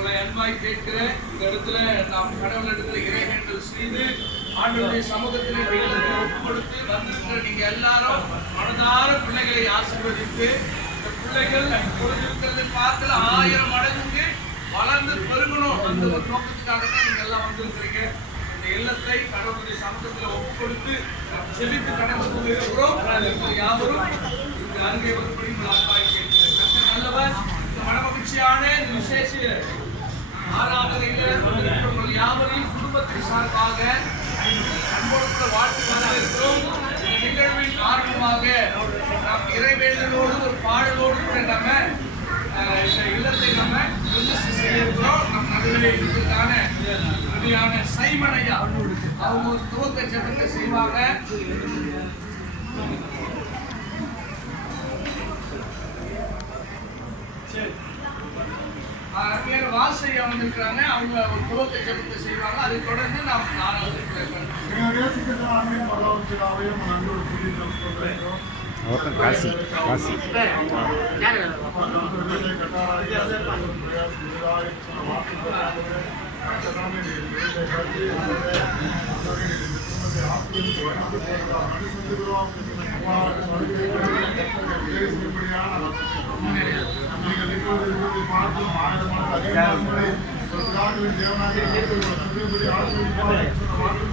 உங்களை அன்பாய் கேட்கிறேன். இந்த இடத்துல நாம் கடவுள் இடத்துல இறைவேண்டல் செய்து ஆண்டவருடைய சமூகத்தில் ஒப்பு கொடுத்து வந்திருக்கிற நீங்க எல்லாரும் மனதார பிள்ளைகளை ஆசீர்வதித்து இந்த பிள்ளைகள் கொடுத்திருக்கிறதை பார்க்கல 1000 மடங்குக்கு வளர்ந்து பெருகணும் அந்த ஒரு நோக்கத்துக்காக தான் நீங்க எல்லாம் வந்திருக்கிறீங்க. இந்த இல்லத்தை கடவுளுடைய சமூகத்தில் ஒப்பு கொடுத்து செபித்து கடந்து கொண்டிருக்கிறோம். யாவரும் இந்த அருகே வரும்படி அன்பாய் கேட்கிறேன். நல்லவர் இந்த மனமகிழ்ச்சியான விசேஷ ஆராதனையில் வந்திருக்கிறவர்கள் யாவரையும் குடும்பத்தின் சார்பாக அன்போடு வாழ்த்து வரவேற்கிறோம். இந்த நிகழ்வின் ஆரம்பமாக நாம் இறைவேண்டலோடு ஒரு பாடலோடு கூட நம்ம இந்த இல்லத்தை நம்ம விமர்சனம் செய்திருக்கிறோம். நம் நடுவே இதற்கான அருமையான சைமன் ஐயா அவங்க ஒரு துவக்க ஜெபத்தை செய்வாங்க. அருமையான வாசையா வந்திருக்கிறாங்க. அவங்க ஒரு துவக்க ஜெபத்தை செய்வாங்க. அதை தொடர்ந்து நாம் 4வது காசி பார்த்து